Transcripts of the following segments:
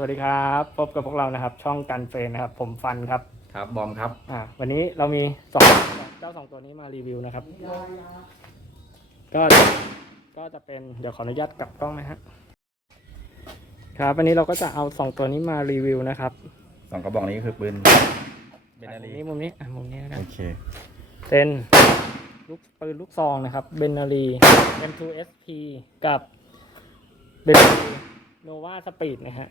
วัสดีครับ พบกับพวกเรานะครับ ช่องกันเฟรนนะครับ ผมฟันครับครับบอมครับอ่าวันนี้เรามีสองเจ้าสองตัวนี้มารีวิวนะครับ ก็ก็จะเป็นเดี๋ยวขออนุญาตกลับกล้องนะฮะครับวันนี้เราก็จะเอาสองตัวนี้มารีวิวนะครับสองกระบอกนี้คือปืนเบนอะอามุมรีนี้มุมนี้อะมุมนี้แล้วกันโอเคเป็นลูกปืนลูกซองนะครับเบนนารี M2SP กับเบนนารีโนวาสปีดนะฮะ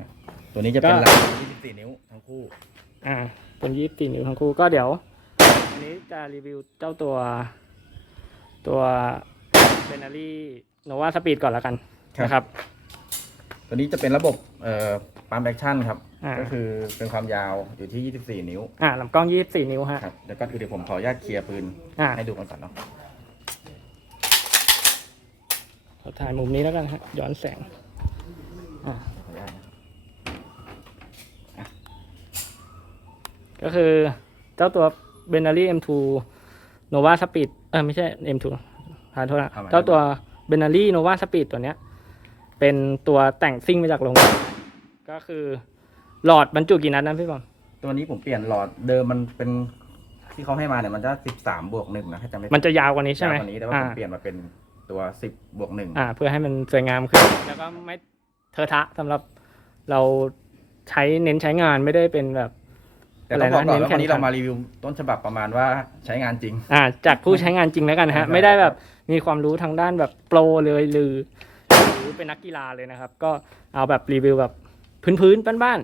ตัวนี้จะเป็นก็ลำ24 นิ้วทั้งคู่ อ่า เป็นยี่สิบสี่นิ้วทั้งคู่ก็เดี๋ยวอันนี้จะรีวิวเจ้าตัว ตัวเบนารี่โนวาสปีดก่อนแล้วกันนะครับ ตัวนี้จะเป็นระบบเอ่อปั๊มแอคชั่นครับ อ่า ก็คือเป็นความยาวอยู่ที่ 24 นิ้วอ่าลำกล้องยี่สิบสี่นิ้วฮะ ครับแล้วก็คือเดี๋ยวผมขออนุญาตเคลียร์ปืนอ่าให้ดูกันก่อนเนาะเราถ่ายมุมนี้แล้วกันฮะ ย้อนแสง อ่า ขออนุญาตนะ ก็คือเจ้าตัวเบนารี่ M2 โนวาสปีดเออไม่ใช่ M2 ทานโทษนะเจ้าตัวเบนารี่โนวาสปีดตัวเนี้ย เป็นตัวแต่งซิ่งมาจากโรงงานก็คือหลอดบรรจุกี่นัดนะพี่บอมตัวนี้ผมเปลี่ยนหลอดเดิมมันเป็นที่เขาให้มาเนี่ยมันจะ13บวกหนึ่งนะถ้าจำไม่ผิดมันจะยาวกว่านี้ใช่ไหมยาวกว่านี้แต่ว่าอ่าผมเปลี่ยนมาเป็นตัว10บวกหนึ่งอ่า เพื่อให้มันสวยงามขึ้น แล้วก็ไม่เทอะทะสำหรับเราใช้เน้นใช้งานไม่ได้เป็นแบบ แต่ต้องบอกก่อนอะไรนะว่าวันนี้เน้นแข่งขันเรามารีวิวต้นฉบับประมาณว่าใช้งานจริง อ่า จากผู้ใช้งานจริงแล้วกันนะฮะใช่ไม่ได้แบบมีความรู้ทางด้านแบบโปรเลยหรือหรือเป็นนักกีฬาเลยนะครับ ก็เอาแบบรีวิวแบบพื้นๆบ้าน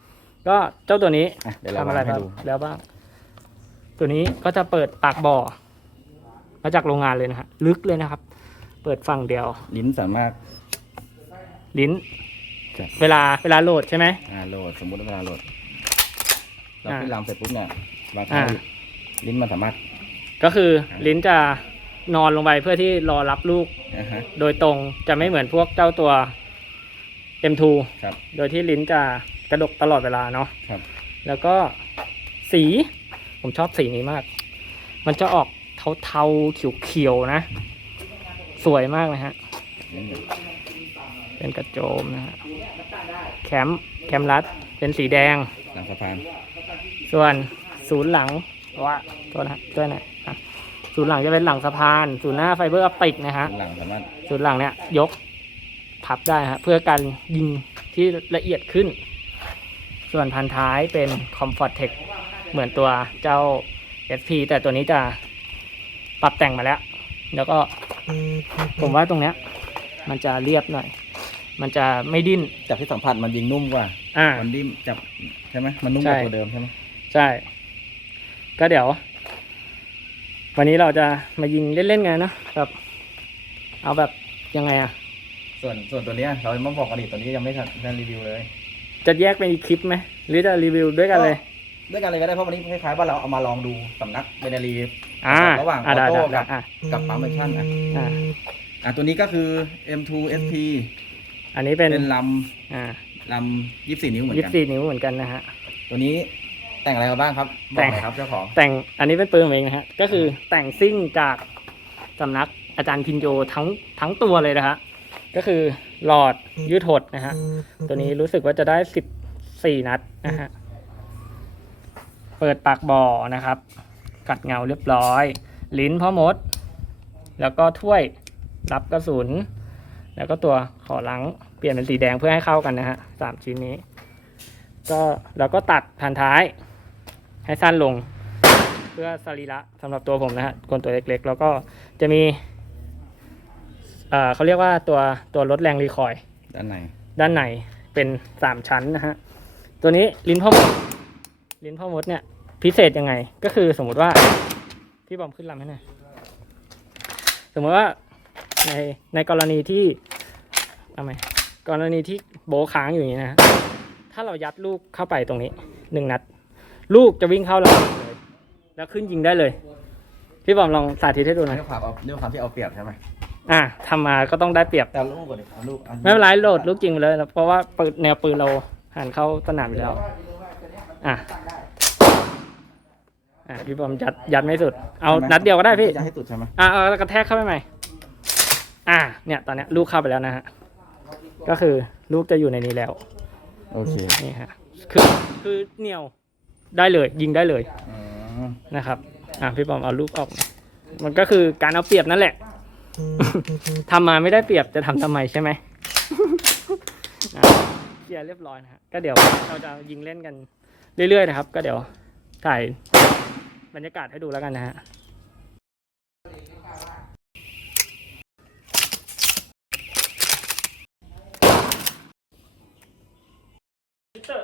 ๆก็เจ้าตัวนี้อะเดี๋ยวเราทำอะไรให้ครับดู แล้วบ้าง ตัวนี้ก็จะเปิดปากบ่อมาจากโรงงานเลยนะฮะลึกเลยนะครับ เปิดฝั่งเดียว ลิ้นสามารถ ลิ้น ครับ เวลาเวลาโหลดใช่ไหมอ่าโหลดสมมุติว่าเวลาโหลด เราอ่าขึ้นลำเสร็จปุ๊บเนี่ยบางคอ่ารั้งลิ้นมันสามารถก็คือครับลิ้นจะนอนลงไปเพื่อที่รอรับลูกอ่าฮะ โดยตรงจะไม่เหมือนพวกเจ้าตัว M2 ครับ โดยที่ลิ้นจะกระดกตลอดเวลาเนาะครับ แล้วก็สี ผมชอบสีนี้มาก มันจะออกเทาๆเขียวๆนะ สวยมากนะฮะลิ้นเหมือนเป็นกระโจมนะฮะแคมป์แคมป์รัดเป็นสีแดงหลังสะพาน ส่วนศูนย์หลังว่าโทษนะฮะด้วยนะอะศูนย์หลังจะเป็นหลังสะพาน ศูนย์หน้าไฟเบอร์ออปติกนะฮะหลังสามารถศูนย์หลังเนี่ยยกพับได้ฮะเพื่อการยิงที่ละเอียดขึ้น ส่วนพันท้ายเป็น Comfort Tech เหมือนตัวเจ้า SP แต่ตัวนี้จะปรับแต่งมาแล้ว แล้วก็ผมว่าตรงเนี้ย มันจะเรียบหน่อย มันจะไม่ดิ้นจับที่สัมผัสมันยิงนุ่มกว่าอ่ามันดิ้มจับใช่ไหมมันนุ่มกว่าใช่ตัวเดิมใช่ไหม ใช่ ก็เดี๋ยว วันนี้เราจะมายิงเล่นๆกันเนอะแบบเอาแบบยังไงอะส่วนส่วนตัวเนี้ยเราไม่บอกอดีตตัวนี้ยังไม่ทันทันรีวิวเลยจะแยกเป็นอีกคลิปไหมหรือจะรีวิวด้วยกันเลย ด้วยกันเลยก็ได้เพราะวันนี้คล้ายๆว่าเราเอามาลองดูสำนักเบเนรีอ่าระหว่างอ่าได้ออโต้ได้กับอะกับปั๊มแอคชั่นอะอ่าอะตัวนี้ก็คือ M2 SP อันนี้เป็นเป็นลอ่าำลำ24นิ้วเหมือนยี่กันสี่นิ้วเหมือนกันนะฮะตัวนี้ แต่งอะไรมาบ้างครับบแต่อกง หน่อยครับเจ้าของแต่งอันนี้เป็นปืนผมเองนะฮะ ก็คือแต่งซิ่งจากสำนักอาจารย์พินโยทั้งทั้งตัวเลยนะฮะ ก็คือหลอดยืดหดนะฮะ ตัวนี้รู้สึกว่าจะได้สิบสี่นัดนะฮะ เปิดปากบ่อนะครับ กัดเงาเรียบร้อย ลิ้นพ่อมด แล้วก็ถ้วยรับกระสุน แล้วก็ตัวขอหลังเปลี่ยนเป็นสีแดงเพื่อให้เข้ากันนะฮะสามชิ้นนี้ ก็แล้วก็ตัดผ่านท้าย ให้สั้นลง เพื่อสรีระสำหรับตัวผมนะฮะคนตัวเล็กๆ แล้วก็จะมีเอ่อเขาเรียกว่าตัวตัวลดแรงรีคอยล์ด้านในด้านในเป็นสามชั้นนะฮะตัวนี้ลิ้นพ่อมดลิ้นพ่อมดเนี่ยพิเศษยังไง ก็คือสมมุติว่าพี่บอมขึ้นลำให้หน่อยสมมติว่าในในกรณีที่ทำไมกรณีที่โบะค้างอยู่อย่างนี้นะฮะถ้าเรายัดลูกเข้าไปตรงนี้หนึ่งนัด ลูกจะวิ่งเข้าลำเลยแล้วขึ้นยิงได้เลย พี่บอมลองสาธิตให้ดูหน่อยด้วยความเอาด้วยความที่เอาเปรียบใช่ไหมอะทำมาก็ต้องได้เปรียบ แต่ลูกก่อนดิเอาลูกอัไม่เป็นไรโหลดลูกจริงไปเลยนะเพราะว่าปืนแนวปืนเราหันเข้าสนามอยู่แล้ว อะ อะพี่บอมยัดยัดไม่สุด เอานัดเดียวก็ได้พี่ จะให้ตุดใช่ไหมอะเอากระแทกเข้าไปใหม่ อะเนี่ยตอนเนี้ยลูกเข้าไปแล้วนะฮะ ก็คือลูกจะอยู่ในนี้แล้ว โอเค นี่ฮะ คือคือเหนียว ได้เลย ยิงได้เลยอืมนะครับอะพี่บอมเอาลูกออกหน่อยมันก็คือการเอาเปรียบนั่นแหละ ทำมาไม่ได้เปรียบจะทำทำไมใช่ไหม อะเคลียร์เรียบร้อยนะฮะก็เดี๋ยวเราจะยิงเล่นกันเรื่อยๆนะครับ ก็เดี๋ยวถ่ายบรรยากาศให้ดูแล้วกันนะฮะ Peter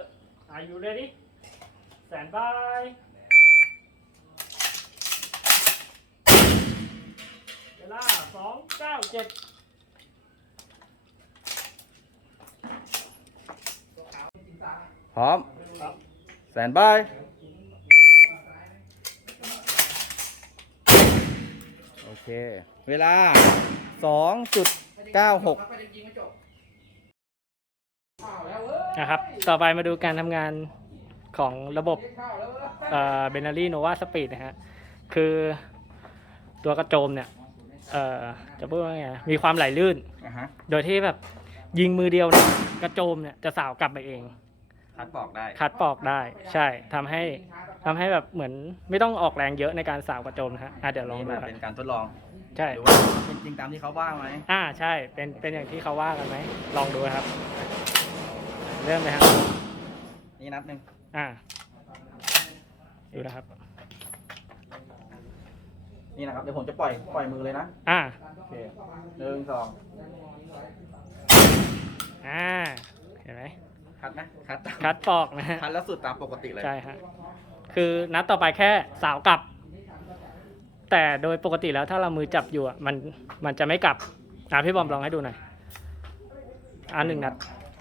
are you ready stand by เวลาสองเก้าเจ็ดพร้อมครับแสนบายโอเค เวลาสองจุดเก้าหกนะครับ ต่อไปมาดูการทำงาน ของระบบเบนนารีโนวาสปีดนะฮะ คือตัวกระโจมเนี่ยเอ่อจะพูดว่าไงนะมีความไหลลื่นอะฮะโดยที่แบบยิงมือเดียวเนี่ยกระโจมเนี่ยจะสาวกลับไปเอง คัดบอกได้ คัดปอกได้ ใช่ทำให้ทำให้แบบเหมือนไม่ต้องออกแรงเยอะในการสาวกระโจมนะฮะอะเดี๋ยวลองนี่ดูแบบครับเป็นการทดลอง ใช่หรือว่าเป็นจริงตามที่เขาว่าไหมอ่า ใช่ เป็น เป็นอย่างที่เขาว่ากันไหม ลองดูนะครับ เริ่มเลยครับ นี่นัดหนึ่ง อ่าดูนะครับ นี่นะครับ เดี๋ยวผมจะปล่อยปล่อยมือเลยนะ อ่าโอเคหนึ่งสองอ่าเห็นไหมคัดไหมคัดตามคัดปอกนะฮะคัดแล้วสุดตามปกติเลยใช่ฮะคือนัดต่อไปแค่สาวกลับ แต่โดยปกติแล้วถ้าเรามือจับอยู่อะมันมันจะไม่กลับอะพี่บอมลองให้ดูหน่อยอ่าหนึ่งนัด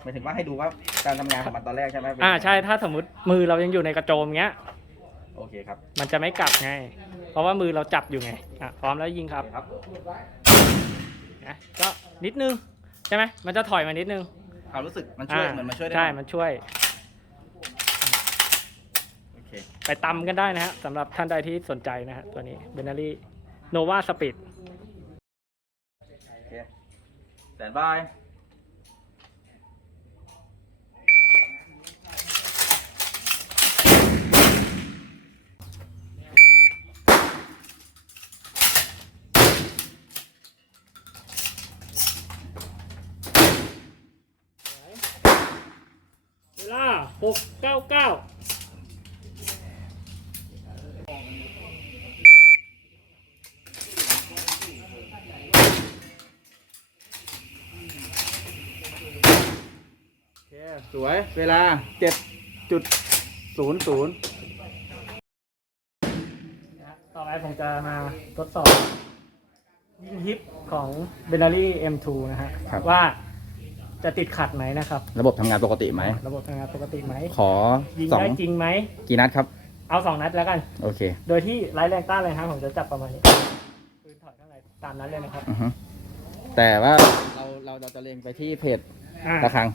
หมายถึงว่าให้ดูว่าการทำงานของมันตอนแรกใช่ไหมเป็นอ่าใช่ถ้าสมมติมือเรายังอยู่ในกระโจมเงี้ย โอเคครับมันจะไม่กลับไง เพราะว่ามือเราจับอยู่ไงอะพร้อมแล้วยิงครับโอเคครับ นะก็นิดนึงใช่ไหมมันจะถอยมานิดนึงความรู้สึกมันช่วยอ่าเหมือนมันช่วยได้ใช่ไหมันช่วยโอเคไปตำกันได้นะฮะสำหรับท่านใดที่สนใจนะฮะตัวนี้เบนนารีโนวาสปีดโอเคแสนบาย เวลา หกเก้าเก้าโอเคสวย เวลาเจ็ดจุดศูนย์ศูนย์ต่อไปผมจะมาทดสอบยิงฮิปของเบนนารี M2 นะฮะว่า จะติดขัดไหมนะครับ ระบบทำงานปกติไหม ระบบทำงานปกติไหมขอยิงสองได้จริงไหม กี่นัดครับ เอาสองนัดแล้วกัน โอเค โดยที่ไร้แรงต้านเลยครับผมจะจับประมาณนี้ปืนถอยเท่าไหร่ตามนั้นเลยนะครับอือฮึแต่ว่าเราเราเราจะเล็งไปที่เพจอ่าระฆัง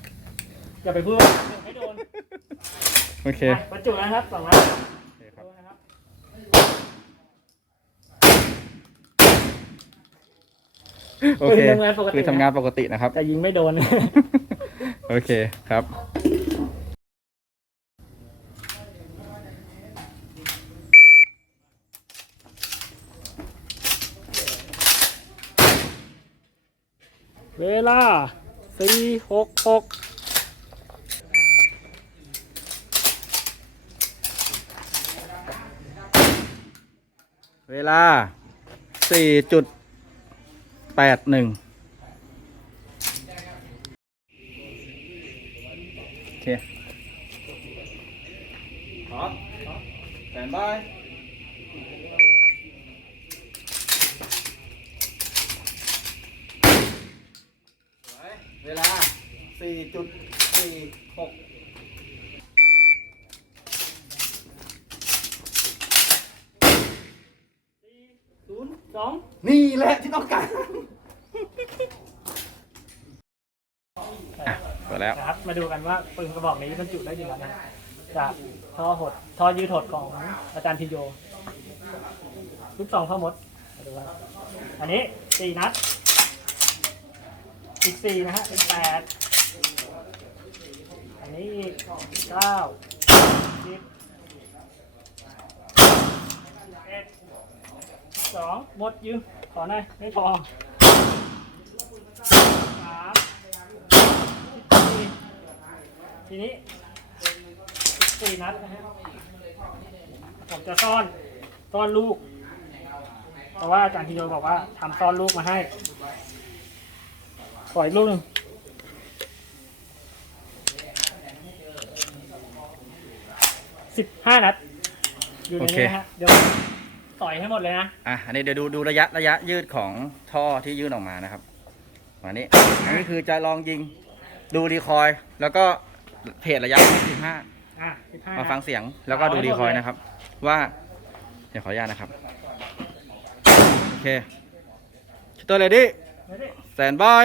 อย่าไปพูดว่าไม่โดนโอเค อะบรรจุนะครับสองนัดครับดูนะครับ โอเคปืนทำงานปกติ คือทำงานปกตินะครับ แต่ยิงไม่โดน โอเคครับ เวลาสี่หกหกเวลาสี่จุด แปดหนึ่งโอเคพร้อมแสนบายสวยเวลาสี่จุดสี่หกศูนย์สองนี่แหละที่ต้องการเปิ ดแล้ว นะครับ มาดูกันว่าปืนกระบอกนี้บรรจุได้กี่นัดนะจากท่อหดท่อยืดหดของอาจารย์พินโยลูกซองพ่อมดมาดูครับอันนี้สี่นัด อีกสี่นะฮะเป็นแปดอันนี้อีกเก้าสิบเอ็ดสองหมดยืมขอหน่อยไม่พอสาม ทีนี้สิบสี่นัดนะฮะผมจะซ่อนซ่อนลูก เพราะว่าอาจารย์ทีโยบอกว่าทำซ่อนลูกมาให้ปล่อยลูกหนึ่งสิบห้านัด อยู่ในโอเคนี้นะฮะเดี๋ยวต่อยให้หมดเลยนะ อะ อันนี้เดี๋ยวดูดูระยะระยะยืดของท่อที่ยื่นออกมานะครับอันนี้ อันนี้คือจะลองยิงดูรีคอยล์แล้วก็ เพจระยะ15อะสิบห้ามานัดฟังเสียงแล้วก็ดูเอาให้รีหมดคอยล์เลยนะครับ ว่าเดี๋ยวขออนุญาตนะครับ โอเคตัวเลดี้ เดี๋ยวดิแซนบาย